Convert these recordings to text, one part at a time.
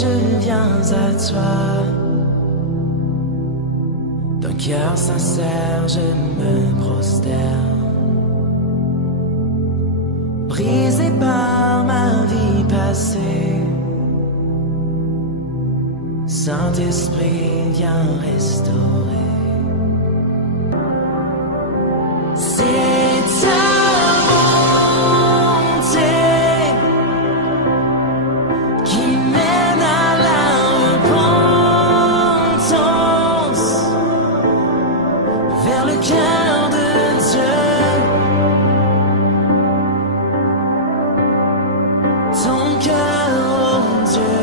je viens à toi. D'un cœur sincère, je me prosterne. Brisé par ma vie passée, Saint-Esprit, viens restaurer. C'est ta bonté qui mène à la repentance, vers le cœur de Dieu. Ton cœur, oh Dieu.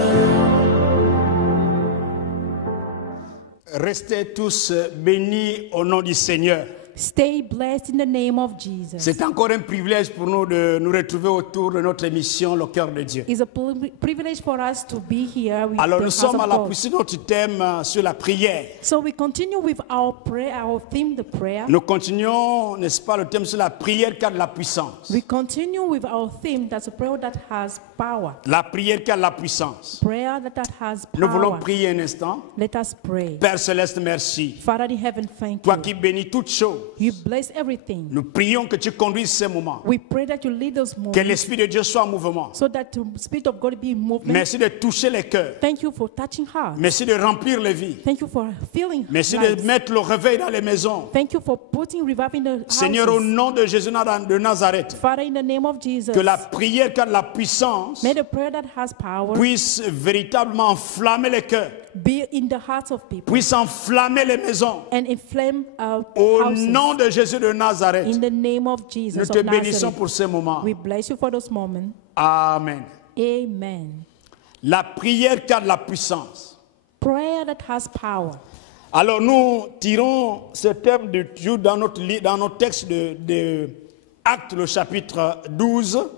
Restez tous bénis au nom du Seigneur. Stay blessed in the name of Jesus. C'est encore un privilège pour nous de nous retrouver autour de notre émission Le Cœur de Dieu. It's a privilege for us to be here with Alors the nous house sommes of à la God. poursuite de notre thème sur la prière. So we continue with our prayer, our theme, the prayer. Nous continuons, n'est-ce pas, le thème sur la prière qui a de la puissance. We continue with our theme, that's a prayer that has power. La prière qui a de la puissance. Prayer that has Nous voulons power. prier un instant. Let us pray. Père Céleste, merci. Father in heaven, thank Toi you. qui bénis toutes choses, You bless everything. nous prions que tu conduises ces moments. We pray that you lead us more Que l'Esprit de Dieu soit en mouvement. so that the Spirit of God be in movement. Merci de toucher les cœurs. Thank you for touching hearts. Merci de remplir les vies. Thank you for filling Merci lives. de mettre le réveil dans les maisons. Thank you for putting revival in the houses. Seigneur, au nom de Jésus de Nazareth, Father, in the name of Jesus, que la prière qui a de la puissance may the prayer that has power puisse véritablement enflammer les cœurs, be in the hearts of people puisse enflammer les maisons. and inflame our Au houses. nom de Jésus de Nazareth, In the name of Jesus nous of te bénissons Nazareth, pour ces moments. we bless you for those moments. Amen. Amen. La prière qui a de la puissance. Prayer that has power. Alors nous tirons ce thème de Dieu dans notre texte de Actes, le chapitre 12,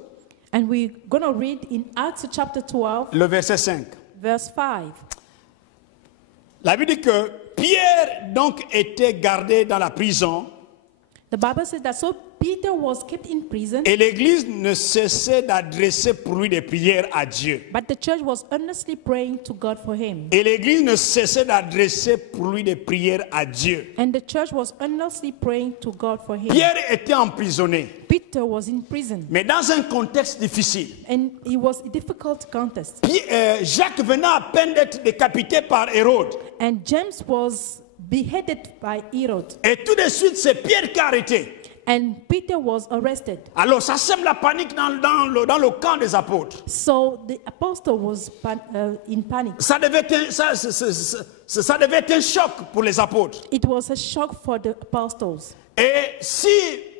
And we're going to read in Acts chapter 12, le verset 5. verse 5. La Bible dit que Pierre donc était gardé dans la prison The Bible says that so Peter was kept in prison, et l'Église ne cessait d'adresser pour lui des prières à Dieu. but the church was earnestly praying to God for him. Et l'Église ne cessait d'adresser pour lui des prières à Dieu. And the church was earnestly praying to God for him. Pierre était emprisonné, Peter was in prison, mais dans un contexte difficile. and it was a difficult contest. Jacques venait à peine d'être décapité par Hérode. And James was beheaded by Herod, Et tout de suite, c'est Pierre qui a arrêté. and Peter was arrested. Alors ça sème la panique dans le camp des apôtres. So the apostle was in panic. Ça devait être un choc pour les apôtres. It was a shock for the apostles. Et si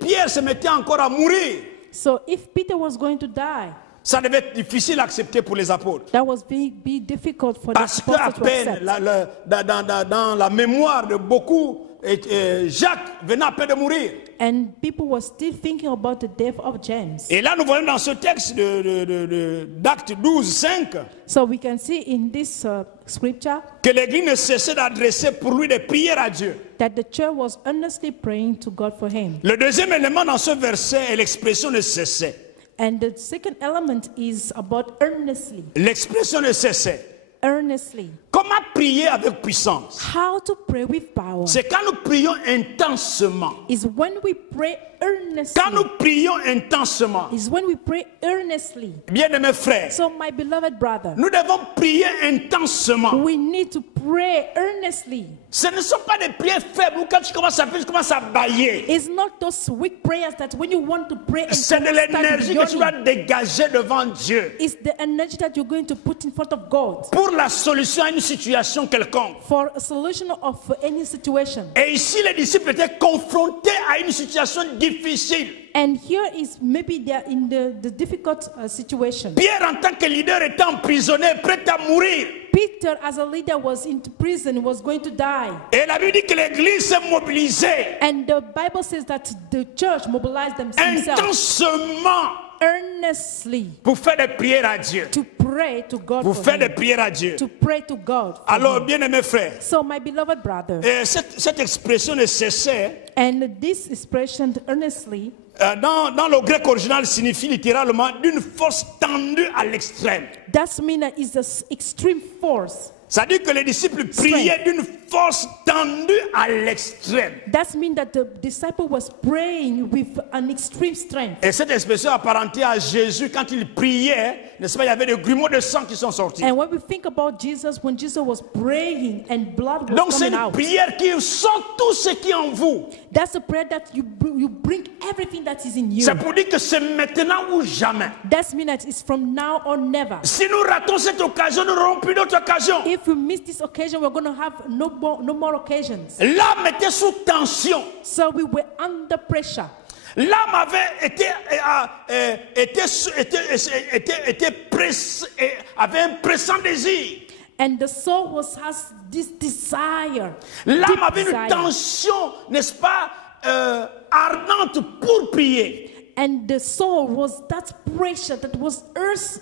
Pierre se mettait encore à mourir, So if Peter was going to die, ça devait être difficile à accepter pour les apôtres. that was be difficult for Parce the qu'à apostles to peine, accept. dans la mémoire de beaucoup, Jacques venait à peine de mourir. And people were still thinking about the death of James. Et là, nous voyons dans ce texte d'Actes 12, 5, So we can see in this scripture que l'Église ne cessait d'adresser pour lui des prières à Dieu. that the church was earnestly praying to God for him. Le deuxième élément dans ce verset est l'expression ne cessait. And the second element is about earnestly. L'expression ne cessait. Earnestly. Comment prier avec puissance? How to pray with power C'est quand nous prions intensement. is when we pray earnestly. Quand nous prions intensement, Is when we pray earnestly. bien-aimés frères, So my beloved brother, nous devons prier intensement. we need to pray earnestly. Ce ne sont pas des prières faibles où quand tu commences à prier, tu commences à bailler. It's not those weak prayers that when you want to pray and C'est de start l'énergie que tu dois yawning. dégager devant Dieu It's the energy that you're going to put in front of God pour la solution à une situation quelconque. for a solution of any situation. Et ici, les disciples étaient confrontés à une situation difficile. And here is maybe they are in the difficult situation. Pierre, en tant que leader, était emprisonné, prêt à mourir. Peter, as a leader, was into prison, was going to die. Et la Bible dit que l'église s'est mobilisée And the Bible says that the church mobilized themselves intensement earnestly pour faire des prières à Dieu. to pray to God Pour for faire him. des prières à Dieu. To pray to God for Alors, him. bien-aimés frères, So my beloved brother, cette expression ne cessait. and this expression earnestly dans le grec original signifie littéralement d'une force tendue à l'extrême. That means that it's an extreme force. Ça dit que les disciples priaient d'une force tendue à l'extrême. That means that the disciple was praying with an extreme strength. Et cette expression apparentée à Jésus quand il priait, n'est-ce pas, il y avait des grumeaux de sang qui sont sortis. And when we think about Jesus, when Jesus was praying and blood was Donc c'est coming une out, prière qui sort tout ce qui est en vous. that's a prayer that you bring everything that is in you. C'est pour dire que c'est maintenant ou jamais. That means that it's from now or never. Si nous ratons cette occasion, nous n'aurons plus d'autres occasions. If we miss this occasion, we're going to have no more occasions. L'âme était sous tension. So we were under pressure. L'âme avait avait un pressant désir. And the soul has this desire. L'âme deep avait une desire. tension, n'est-ce pas, ardente pour prier. And the soul was that pressure that was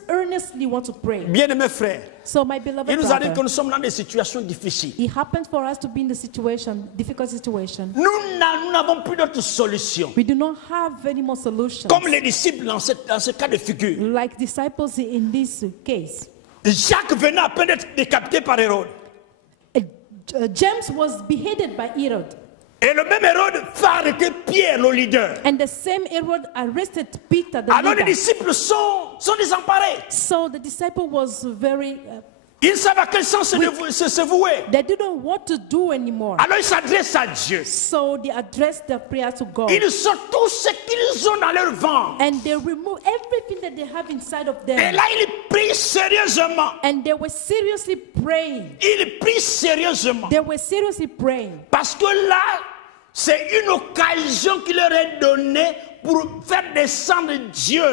earnestly want to pray. Bien-aimés frères, So my beloved il nous arrive que brother, nous sommes dans des situations difficiles. it happens for us to be in the difficult situation. Nous n'avons plus d'autre solution. We do not have any more solutions. Comme les disciples dans ce cas de figure. Like disciples in this case. Jacques venait à peine d'être décapité par Hérode. James was beheaded by Herod. Et le même Hérode fait arrêter Pierre, le leader. And the same Herod arrested Peter, the Alors les leader. disciples sont désemparés. So the disciple was very... Ils savent à quel sens se vouer. they didn't want to do anymore. Alors ils s'adressent à Dieu. So they addressed their prayer to God. Ils sortent tout ce qu'ils ont dans leur ventre. And they remove everything that they have inside of them. Et là, ils prient sérieusement. And they were seriously praying. Ils prient sérieusement. They were seriously praying. Parce que là, c'est une occasion qui leur est donnée pour faire descendre Dieu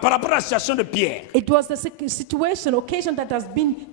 par rapport à la situation de Pierre. It was the occasion that they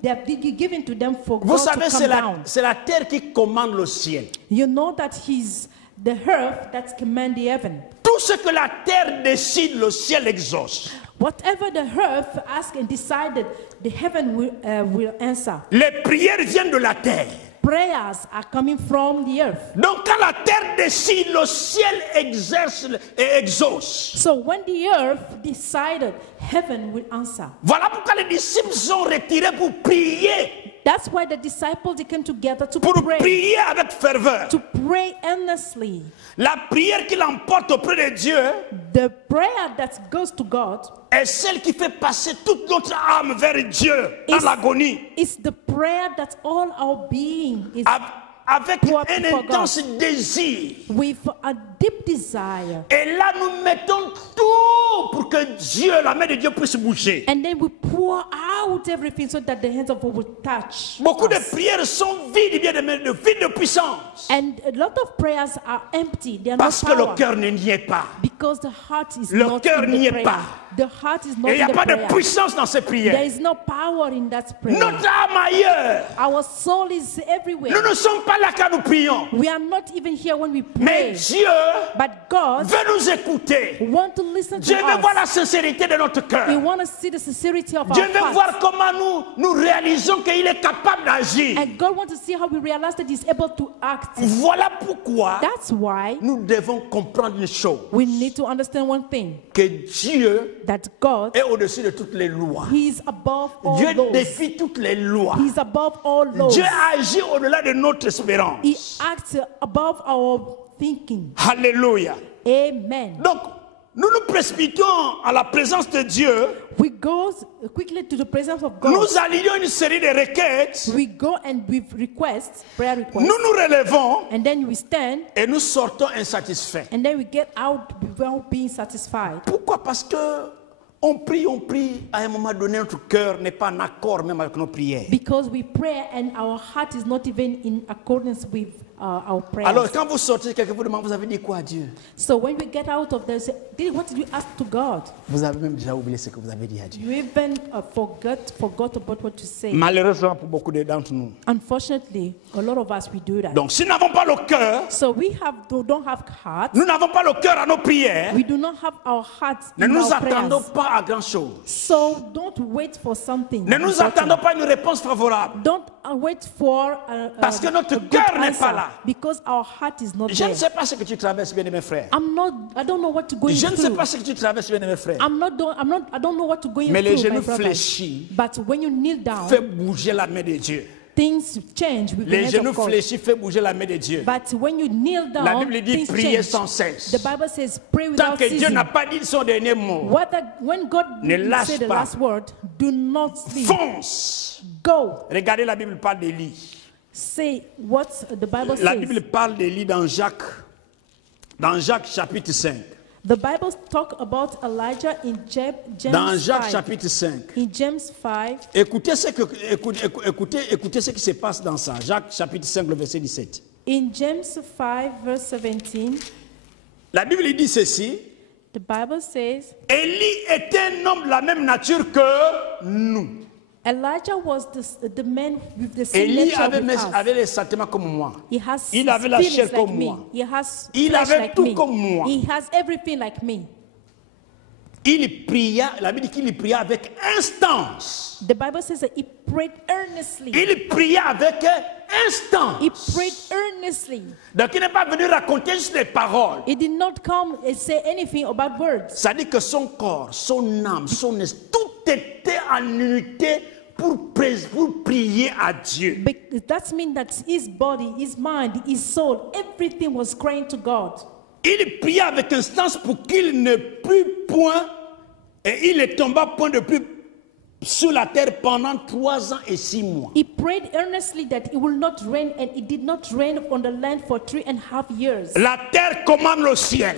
have been given to them for Vous God savez, to come down. c'est la terre qui commande le ciel. You know that He's the earth that commands the heaven. Tout ce que la terre décide, le ciel exauce. Whatever the earth asked and decided, the heaven will answer. Les prières viennent de la terre. Prayers are coming from the earth. Donc quand la terre décide, le ciel exerce et exauce. So when the earth decided, heaven will answer. Voilà pourquoi les disciples sont retirés pour prier. That's why the disciples they came together to Pour pray. prier avec ferveur. To pray earnestly. La prière qui l'emporte auprès de Dieu The prayer that goes to God est celle qui fait passer toute notre âme vers Dieu dans is, l'agonie. is the prayer that all our being is Avec pour un God. intense désir. with a deep desire. Et là, nous mettons tout pour que Dieu, la main de Dieu puisse bouger. And then we pour out everything so that the hands of God will touch Beaucoup de us. prières sont vides, bien de vides de puissance. And a lot of prayers are empty. They are Parce not que le power. cœur n'y est pas. Because the heart is Le not cœur in n'y the est prayer. pas. The heart is not Et il n'y in a the pas de prayer. puissance dans ces There prières. is no power in that prayer. Notre âme ailleurs. Our soul is everywhere. Nous ne sommes pas là quand nous prions. We are not even here when we Mais pray. Dieu But God veut nous écouter. wants to listen Dieu to veut voir us. la sincérité de notre We cœur. want to see the sincerity of Dieu our veut voir hearts. comment nous réalisons qu'il est capable d'agir. And God wants to see how we realize that He's able to act. Voilà pourquoi That's why nous devons comprendre une chose. we need to understand one thing. Que Dieu That God, est au-dessus de toutes les lois. He is above all Dieu laws. défie toutes les lois. He is above all laws. Dieu agit au-delà de notre espérance. He acts above our thinking. Alléluia. Amen. Donc, nous nous précipitons à la présence de Dieu. We go quickly to the presence of God. Nous alignons une série de requêtes. We go and with requests, prayer requests. Nous nous relevons And then we stand et nous sortons insatisfaits. and then we get out without being satisfied. Pourquoi? Parce que on prie, à un moment donné, notre cœur n'est pas en accord même avec nos prières. Because we pray and our heart is not even in accordance with our prayers. Alors, quand vous sortez, quelqu'un vous demande, vous avez dit quoi à Dieu? So when we get out of there, say, what did you ask to God? Vous avez même déjà oublié ce que vous avez dit à Dieu. You even forgot about what to say. Malheureusement pour beaucoup d'entre nous. Unfortunately, a lot of us, we do that. Donc, si nous n'avons pas le cœur, So we don't have hearts. nous n'avons pas le cœur à nos prières, We do not have our hearts ne in nous our attendons prayers. pas à grand chose. So don't wait for something. Ne nous attendons pas à une réponse favorable. Don't wait for Parce que notre a good cœur n'est answer, pas là. because our heart is not Je ne there. sais pas ce que tu traverses, bien aimé frère. I don't know what to go Je ne sais through. pas ce que tu traverses, bien aimé frère. I don't know what to go Mais les through, my genoux brother. fléchis But when you kneel down, fait bouger la main de Dieu. things change with the Les hands genoux of God. fléchis fait bouger la main de Dieu. But when you kneel La down, Bible dit things prier change. sans cesse. The Bible says pray Tant without que Dieu ceasing. n'a pas dit son dernier mot, When God Ne didn't lâche say the pas. last word, do not sleep. fonce. Go. Regardez, la Bible parle d'Élie. Say what the Bible La says. Bible parle d'Élie dans Jacques chapitre 5. The Bible talk about Elijah in James Dans Jacques 5. chapitre 5. In James 5, Écoutez ce qui se passe dans ça. Jacques chapitre 5, le verset 17. in James 5 verse 17, La Bible dit ceci. the Bible says Élie était un homme de la même nature que nous. Elijah was the man with the same Élie nature with us. avait les sentiments comme moi. He has Il avait la feelings chair like comme me. moi. He has Il flesh avait like tout me. comme moi. He has everything like me. Il pria, la Bible dit qu'il pria avec instance. The Bible says that he prayed earnestly. Il pria avec instance. He prayed earnestly. Donc il n'est pas venu raconter juste des paroles. He did not come and say anything about words. Ça dit que son corps, son âme, son esprit, tout était en unité pour prier à Dieu. But that means that his body, his mind, his soul, everything was crying to God. Il pria avec instance pour qu'il ne pût point, et il ne tomba point de plus sur la terre pendant 3 ans et 6 mois. He prayed earnestly that it will not rain, and it did not rain on the land for 3.5 years. La terre commande le ciel.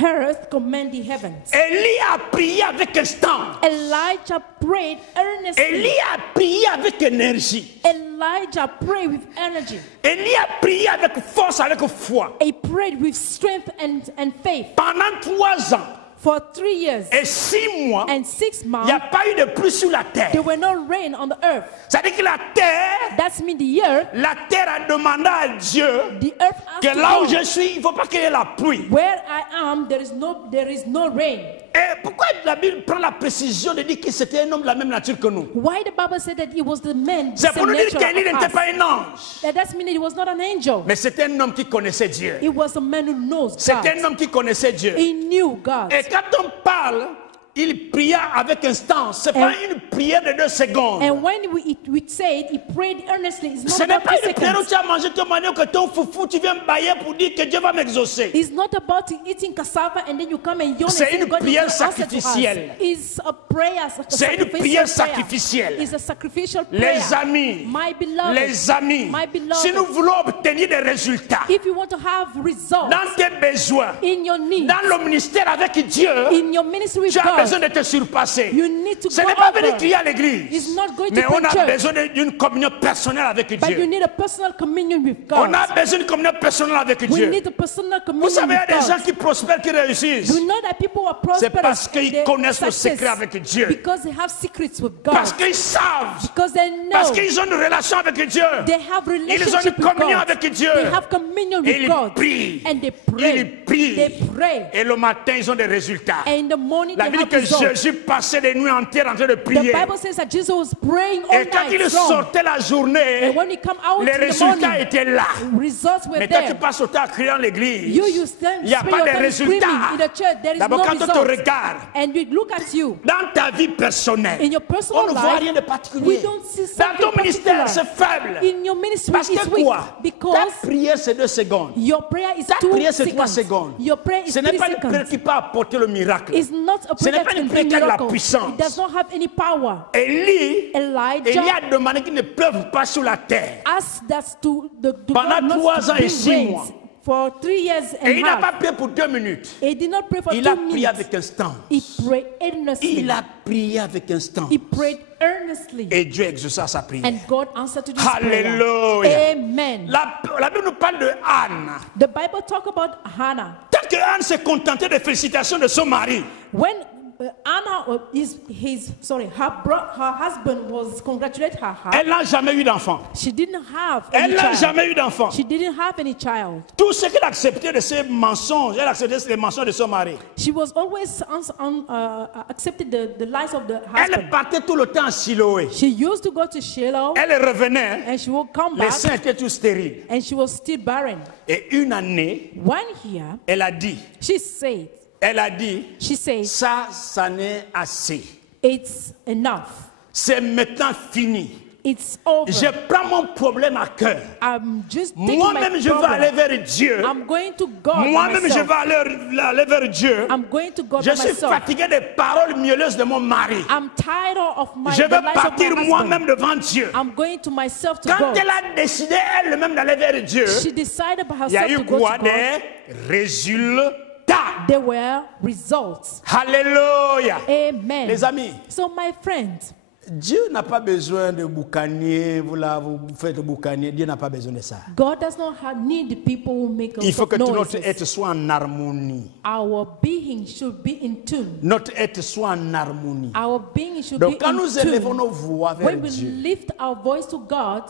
Earth command the heavens. Élie a prié avec instance. Elijah prayed earnestly. Élie a prié avec énergie. Elijah prayed with energy. Élie a prié avec force, avec foi. He prayed with strength and faith Pendant 3 ans for 3 years et 6 mois, and 6 il n'y months. a pas eu de pluie sur la terre. There were no rain on the earth. C'est-à-dire que la terre That means a demandé à Dieu the earth asked que là où God, je suis, il ne faut pas qu'il y ait la pluie. where I am, there is no rain. Et pourquoi la Bible prend la précision de dire que c'était un homme de la même nature que nous? Why the Bible said that he was the man, the C'est pour same nous dire nature qu'Élie of n'était us. pas un ange, That means that he was not an angel. mais c'était un homme qui connaissait Dieu. He was a man who knows C'était un God. homme qui connaissait Dieu. He knew God. Et quand on parle, il pria avec instance. Ce n'est pas une prière de 2 secondes. And when we say it, he prayed earnestly. It's Ce not n'est about pas 2 une prière où seconds. tu as mangé ton manioc que ton foufou, tu viens bailler pour dire que Dieu va m'exaucer. It's not about eating cassava and then you come and yawn and C'est say une God is prière going to answer to us. sacrificielle. It's a prayer. C'est une prière sacrificielle. It's a sacrificial prayer. Les amis, My beloved, les amis, my beloved, si nous voulons obtenir des résultats if you want to have results dans tes besoins, in your needs, dans le ministère avec Dieu, in your ministry with tu as besoin God, de te surpasser. you need to Ce go n'est pas over. venir crier à l'église, It's not going mais to on the a church, besoin d'une communion personnelle avec but you Dieu. need a personal communion with God. On a besoin d'une communion personnelle avec We Dieu. need a personal Vous communion savez, il y a with des gens God. qui prospèrent, qui réussissent. You know that people are C'est prosperous parce and qu'ils they connaissent le success secret avec Dieu. because they have secrets with God. Parce qu'ils savent. Because they Parce know qu'ils ont une relation avec Dieu. they have Ils ont relationship une with communion God. avec Dieu. They have communion Et with ils God. prient. And they pray. Ils prient. They pray. Et le matin, ils ont des résultats. And in the morning La they Bible have dit que results. Jésus passait des nuits entières en train de The prier. Bible says that Jesus was praying all Et quand night il long. sortait la journée, And when he come out les in the résultats morning, étaient là. results were Mais quand tu there. passes au temps à crier dans l'église, You stand il n'y a spend pas your de time screaming résultats. in the church. There is no D'abord, quand on te result. regarde, And we look at you dans ta vie personnelle, in your on personal ne voit life. rien de We particulier. don't see Dans something ton ministère, c'est particular. faible. In your ministry, Parce it's que weak quoi? Ta because prière, c'est 2 secondes. your prayer is Ta 2 prière, c'est 3 seconds. secondes. Your prayer is Ce n'est 3 pas une prière seconds. qui peut apporter le miracle. It's not a Ce prayer n'est pas that une can bring prière qui a de la miracles. puissance. It does not have any power. Élie Elijah a demandé qu'il ne pleuve pas sur la terre. asked that to Pendant God not 3 to ans et bring 6 mois. rains for 3 years Et and il n'a half. pas prié pour 2 minutes. He did not pray for Il 2 a prié minutes. avec instance. He prayed earnestly. Il a prié avec instance. He prayed earnestly. Et Dieu exauça sa prière. And God answered to this Alléluia. prayer. Amen. La Bible nous parle de Anne. The Bible talk about Hannah. Tant que Anne s'est contentée des félicitations de son mari, When Anna, her husband was congratulating her. Elle n'a jamais eu d'enfant. She didn't have Elle any n'a child. jamais eu d'enfant. She didn't have any child. Tout ce qu'elle acceptait de ses mensonges, elle acceptait les mensonges de son mari. She was always accepted the lies of the Elle husband. partait tout le temps à Siloé. She used to go to Shiloh, Elle revenait, and she would come les back, seins étaient tous stériles. and she was still barren. Et une année, 1 year, elle a dit, she said, ça n'est assez. it's enough. C'est maintenant fini. It's over. Je prends mon problème à cœur. I'm just taking Moi-même, my je vais aller problem. vers Dieu. I'm going to God by Moi-même, je myself. vais aller vers Dieu. I'm going to God Je by suis myself. fatigué des paroles mielleuses de mon mari. I'm tired of my Je the vais lies of partir my moi-même husband. devant Dieu. I'm going to myself to Quand God. elle a décidé elle-même d'aller vers Dieu, She decided by il y a herself eu to go quoi? to God. Des résultats. There were results. Alléluia. Amen. Les amis, So my friends, Dieu n'a pas besoin de boucanier. Vous faites le boucanier. Dieu n'a pas besoin de ça. God does not need people who make a Il faut lot que of tout notre noises. être soit en harmonie. Our being should be in tune. Notre être soit en harmonie. Our being should Donc be quand in nous élevons tune. nos voix vers When we Dieu, lift our voice to God,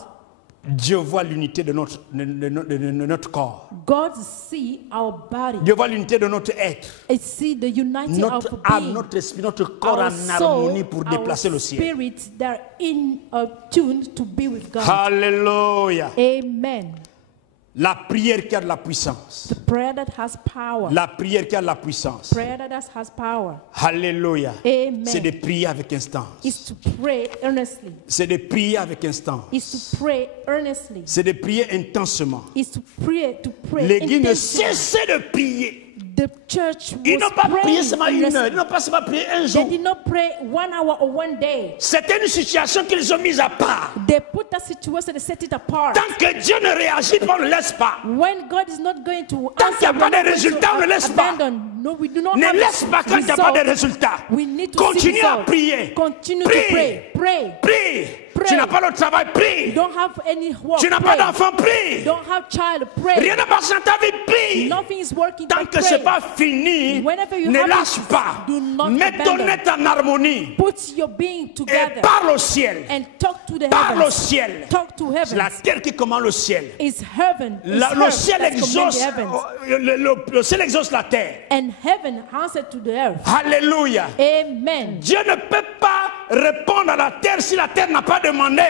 Dieu voit l'unité de notre corps. God see our body. Dieu voit l'unité de notre être. I see the unity of Notre âme, being. notre esprit, notre corps Our en harmonie pour our déplacer le ciel. spirit, they're in tune to be with God. Alléluia. Amen. La prière qui a de la puissance. The prayer that has power. La prière qui a de la puissance. Prayer that has power Alléluia. Amen. C'est de prier avec instance. is to pray earnestly. C'est de prier avec instance. Is to pray earnestly. C'est de prier intensement. Is to pray L'église ne intentionally. cessait de prier. The church Ils was n'ont pas prié praying seulement une heure. Ils earnestly. n'ont pas seulement prié un They jour. did not pray 1 hour or 1 day. C'était une situation qu'ils ont mise à part. They put that situation, they set it apart. Tant que Dieu ne réagit pas, on ne laisse pas. When God is not going to Tant qu'il n'y a answer, pas we're de not going résultat, to on ne laisse pas. abandon. No, we do not Ne have laisse pas quand il n'y a pas de results. résultat. We need to see Continue à results. prier. Continue to Prie. pray. Pray. Prie. Pray. Tu n'as pas le travail, You prie. don't have any work. Tu n'as pas Pray. d'enfant, You prie. don't have child. Pray. Rien ne marche dans ta vie, prie. Nothing is working. Tant but que pray. ce n'est pas fini, Whenever you ne have lâche it, pas. do not Mets ton abandon. être en harmonie Put your being et together parle au ciel. and talk to the Parle au heavens. ciel. Talk to C'est la heavens. terre qui commande le ciel. It's heaven. It's Le earth ciel that commands exauce, the heavens. le ciel exauce la terre. And heaven answered to the earth. Alléluia. Amen. Dieu ne peut pas répondre à la terre si la terre n'a pas demandé.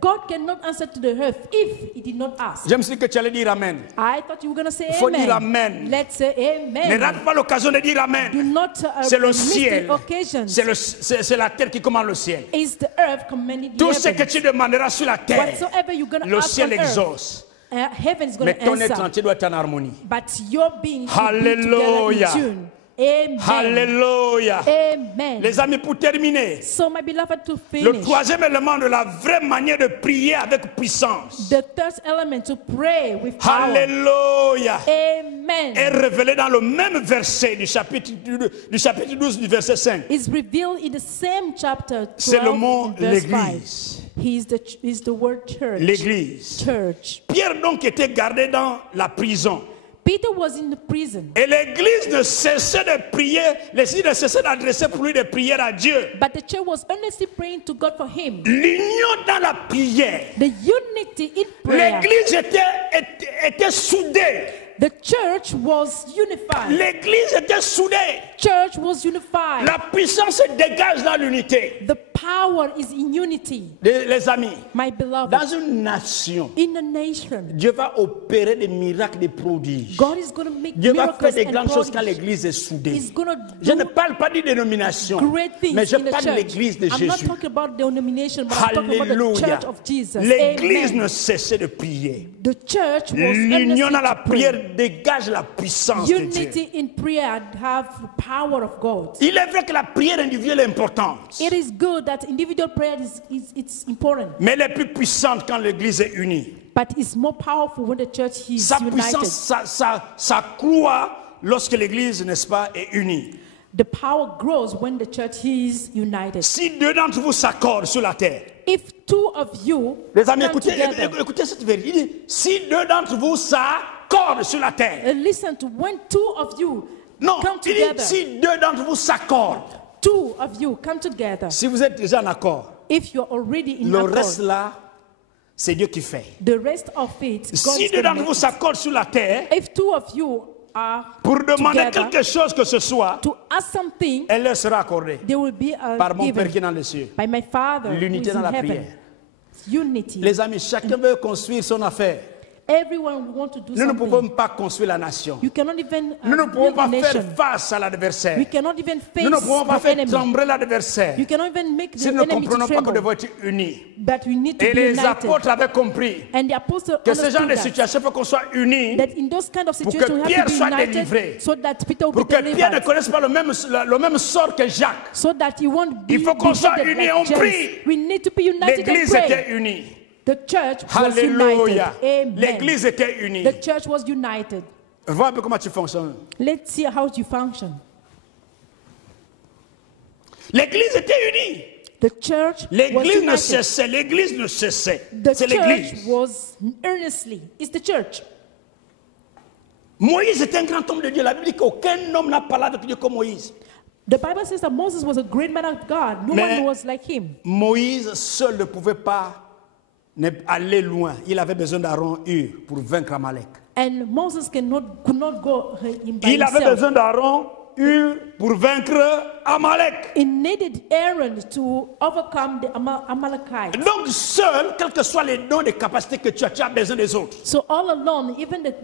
God cannot answer to the earth if he did not ask. Je me suis dit que tu allais dire Amen. I thought you were going to say Il faut amen. dire amen. Let's say Ne amen. rate pas l'occasion de dire Do Amen. not C'est le miss ciel. the occasions. C'est la terre qui commande le ciel. It's the earth commanding the Tout ce que heavens. tu demanderas sur la terre, Whatsoever you're going to le ask ciel on earth, exauce. heaven is going Mais to ton être answer. entier doit être en harmonie. But your being should be Hallelujah. together in tune. Amen. Alléluia. Amen. Les amis, pour terminer, So my beloved, to le finish, troisième élément de la vraie manière de prier avec puissance, the third element to pray with power. Alléluia, Amen. est révélé dans le même verset du chapitre 12 du verset 5. Is revealed in the same chapter 12 C'est le mot in verse 5. l'église. He's the word church. L'église. Church. Pierre donc était gardé dans la prison. Peter was in the prison, Et l'église ne cessait de prier, l'église ne cessait d'adresser pour lui des prières à Dieu. but the church was earnestly praying to God for him. L'union dans la prière. The unity in prayer. L'église était soudée. The church was unified. L'église était soudée. Church was unified. La puissance se dégage dans l'unité. The power is in unity. Les amis, My beloved, dans une nation, in a nation, Dieu va opérer des miracles, des prodiges. God is going to make Dieu va faire miracles des and grandes choses quand prodigies. l'église est soudée. He's going to Je ne do parle pas d'une dénomination, great things mais je in the parle de church. l'église de I'm not Jésus. talking about the denomination, but I'm talking about the Alléluia. church of Jesus. L'église Amen. ne cessait de prier. The church was L'union dans earnestly la to pray. prière dégage la puissance de Dieu. Unity in prayer have the power of God. Il est vrai que la prière individuelle est importante, It is good that individual prayer it's important, mais elle est plus puissante quand l'église est unie. but it's more powerful when the church is Sa united. puissance s'accroît lorsque l'église, n'est-ce pas, est unie. The power grows when the church is united. Si deux d'entre vous s'accordent sur la terre, If two of you les amis, come together, écoutez cette vérité. Il dit, si deux d'entre vous s'accordent sur la terre, listen to when two of you Non, come il dit, together. si deux d'entre vous s'accordent, Two of you come together. si vous êtes déjà en accord, If you're already in le accord, reste là, c'est Dieu qui fait. the rest of it, God Si is deux gonna d'entre make vous it. s'accordent sur la terre If two of you are pour demander together quelque chose que ce soit, to ask something, elle leur sera accordée they will be par mon Père given qui est dans les cieux. by my Father who is L'unité dans in la heaven. prière. Unity. Les amis, chacun veut construire son affaire. Everyone want to do Nous ne pouvons something. pas construire la nation. You cannot even Nous ne pouvons build pas a faire nation. face à l'adversaire. We cannot even face Nous ne pouvons pas the faire enemy. trembler l'adversaire. You cannot even make the Si nous ne enemy to comprenons pas que nous tremble. devons être unis. But we need to Et be les united. apôtres avaient compris And the apostle que ce genre understood de that. situation, il faut qu'on soit unis That in those kind of pour que situations, we Pierre have to soit be délivré. united so that Peter will pour be que Pierre ne delivered. connaisse pas le même sort que Jacques. So that he won't be Il faut qu'on soit beheaded unis, like on James. prie. We need to be united and L'Église pray. était unie. The church was united. Alléluia. Amen. L'Église était unie. The church was united. Vois un peu comment tu fonctionnes. Let's see how you function. L'Église était unie. The church was L'Église ne united. cessait. L'Église ne cessait. The C'est church l'Église. was earnestly. It's the church. Moïse était un grand homme de Dieu. La Bible dit qu'aucun homme n'a parlé avec Dieu comme Moïse. The Bible says that Moses was a great man of God. No Mais one was like him. Moïse seul ne pouvait pas aller loin. Il avait besoin d'Aaron Hur pour vaincre Amalek. And Moses could not go in by Il avait himself. besoin d'Aaron Hur pour vaincre Amalek. It needed Aaron to overcome the Amalekites. Donc seul, quels que soient les dons et capacités que tu as besoin des autres. So all alone, even the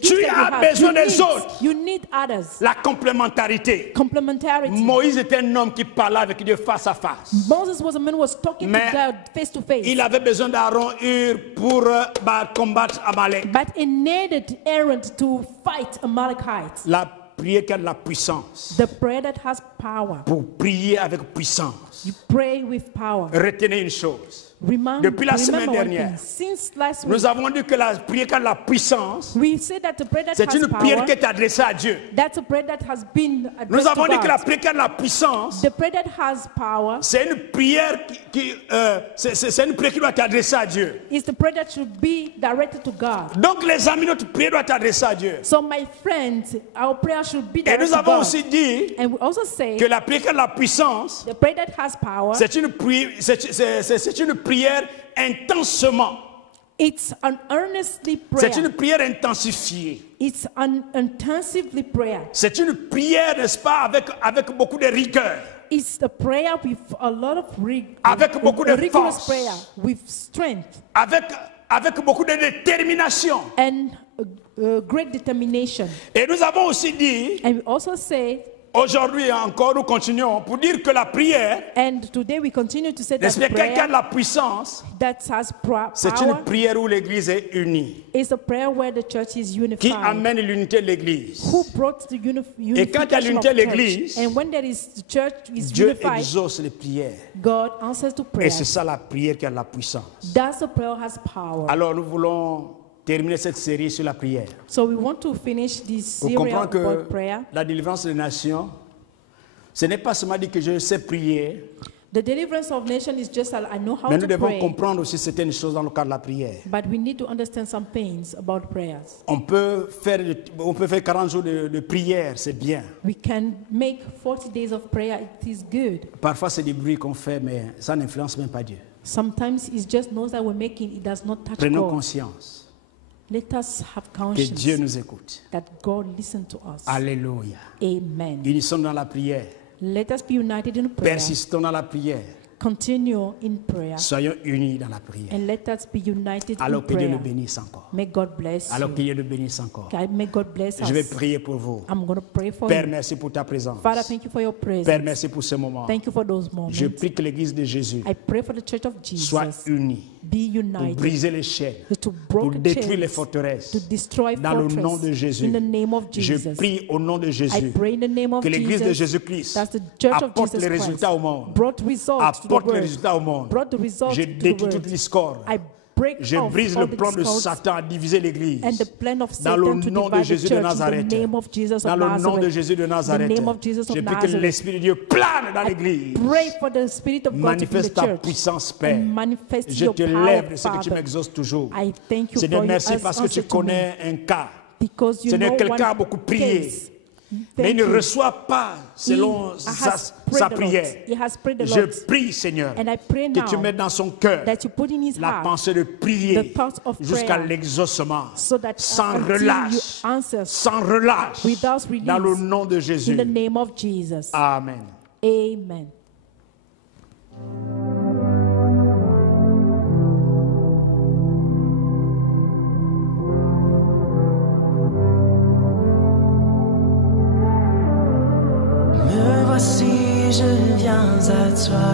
gifts Tu that as you have, besoin you des need, autres. you need others. La complémentarité. Complementarity. Moïse était un homme qui parlait avec Dieu face à face. Moses was a man who was talking Mais to God face to face. Il avait besoin d'Aaron Hur pour combattre Amalek. But it needed Aaron to fight Amalekites. La prière qui a de la puissance. The prayer that has power. Pour prier avec puissance. You pray with power. Retenez une chose. Remember, Depuis la semaine one dernière, thing. Since last week, nous avons dit que la prière qui a de la puissance, we said that the prayer that c'est has une prière power, qui est adressée à Dieu. that's a prayer that has been Nous addressed avons to dit que la God. prière qui a de la puissance, The prayer that has power c'est une prière c'est une prière qui doit être adressée à Dieu. is the prayer that should be directed to God. Donc les amis, notre prière doit être adressée à Dieu. So my friends, our prayer should be Et directed nous to avons God. aussi dit And we also say que la prière qui a de la puissance, the prayer that has power, c'est une prière intensement. it's an earnestly C'est prayer. une prière intensifiée. It's an intensively prayer. C'est une prière, n'est-ce pas, avec beaucoup de rigueur. It's a prayer with a lot of Avec beaucoup de rigorous force. prayer with strength Avec beaucoup de détermination. and great determination. Et nous avons aussi dit, And we also say, aujourd'hui encore, nous continuons pour dire que la prière, and today we continue to say that n'est-ce pas, quelqu'un qui a prayer de la puissance, that has c'est power une prière où l'Église est unie, is a prayer where the church is qui unified. amène l'unité de l'Église. Who brought the Et quand il y a unification l'unité of de church. l'Église, And when there is the church is Dieu unified, exauce les prières. God answers to Et prayer. c'est ça la prière qui a de la puissance. That's the prayer has power. Alors nous voulons terminer cette série sur la prière. So we want to finish this Pour series comprendre que about prayer. la délivrance des nations, ce n'est pas seulement dire que je sais prier, The deliverance of nations is just I know how mais nous to devons pray, comprendre aussi certaines choses dans le cadre de la prière. but we need to understand some things about prayers. On peut faire 40 jours de prière, c'est bien. We can make 40 days of prayer. It is good. Parfois, c'est des bruits qu'on fait, mais ça n'influence même pas Dieu. Sometimes it's just noise that we're making. It does not touch Prenons God. conscience Let us have que Dieu conscience nous écoute. that God listens to us. Alléluia. Amen. Unissons dans la prière. Let us be united in prayer. Persistons dans la prière. Continue in prayer. Soyons unis dans la prière. And let us be united in Alors que Dieu prayer. nous bénisse encore. May God bless Alors que you. Dieu nous bénisse encore. God, may God bless us. Je vais prier pour vous. I'm going to pray for Père, you. merci pour ta présence. Father, thank you for your Père, presence. merci pour ce moment. Thank you for those moments. Je prie que l'Église de Jésus I pray for the church of soit Jesus. unie Be pour united. briser les chaînes, To pour break détruire les chains. forteresses. To destroy Dans le fortress. nom de Jésus, In the name of je Jesus. prie au nom de I Jésus pray in the name of que l'Église de Jesus. Jésus-Christ That's the church of apporte Jesus les Christ. résultats au monde. Brought results to the Apporte les world. résultats au monde. Brought the results Je to the détruis toute world. discorde. I break Je off brise all le the plan de discords Satan à diviser l'Église. and the plan of Dans le Satan to nom de divide the Jésus de church in Nazareth. the name of Jesus Dans of le nom de Nazareth. Jésus de Nazareth. The name of Jesus of Je prie que Nazareth. l'Esprit de Dieu plane dans l'Église. Pray for the Spirit of God to be in Manifeste the ta church. puissance, Père. And manifest Je your te power, lève de ce que tu Father. m'exauces toujours. I thank you Seigneur, for merci your parce que tu answer to me. connais un cas. Because you Seigneur, know quelqu'un a one beaucoup prié. case. mais il Thank ne you. reçoit pas selon sa prière. He has prayed the Je Lord. prie, Seigneur, And I pray que now tu mettes dans son cœur that you put in his la heart pensée de prier the thought of jusqu'à prayer, l'exaucement, so that sans until relâche, you answer sans relâche, without release, dans le nom de in Jésus. the name of Jesus. Amen. Amen. Me voici, je viens à toi.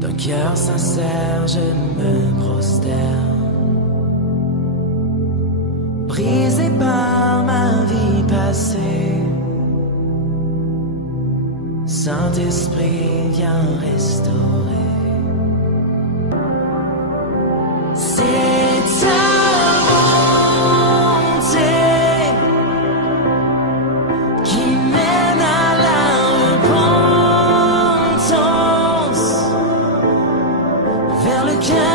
D'un cœur sincère, je me prosterne. Brisé par ma vie passée, Saint-Esprit, viens restaurer. C'est ta bonté qui mène à la repentance, vers le cœur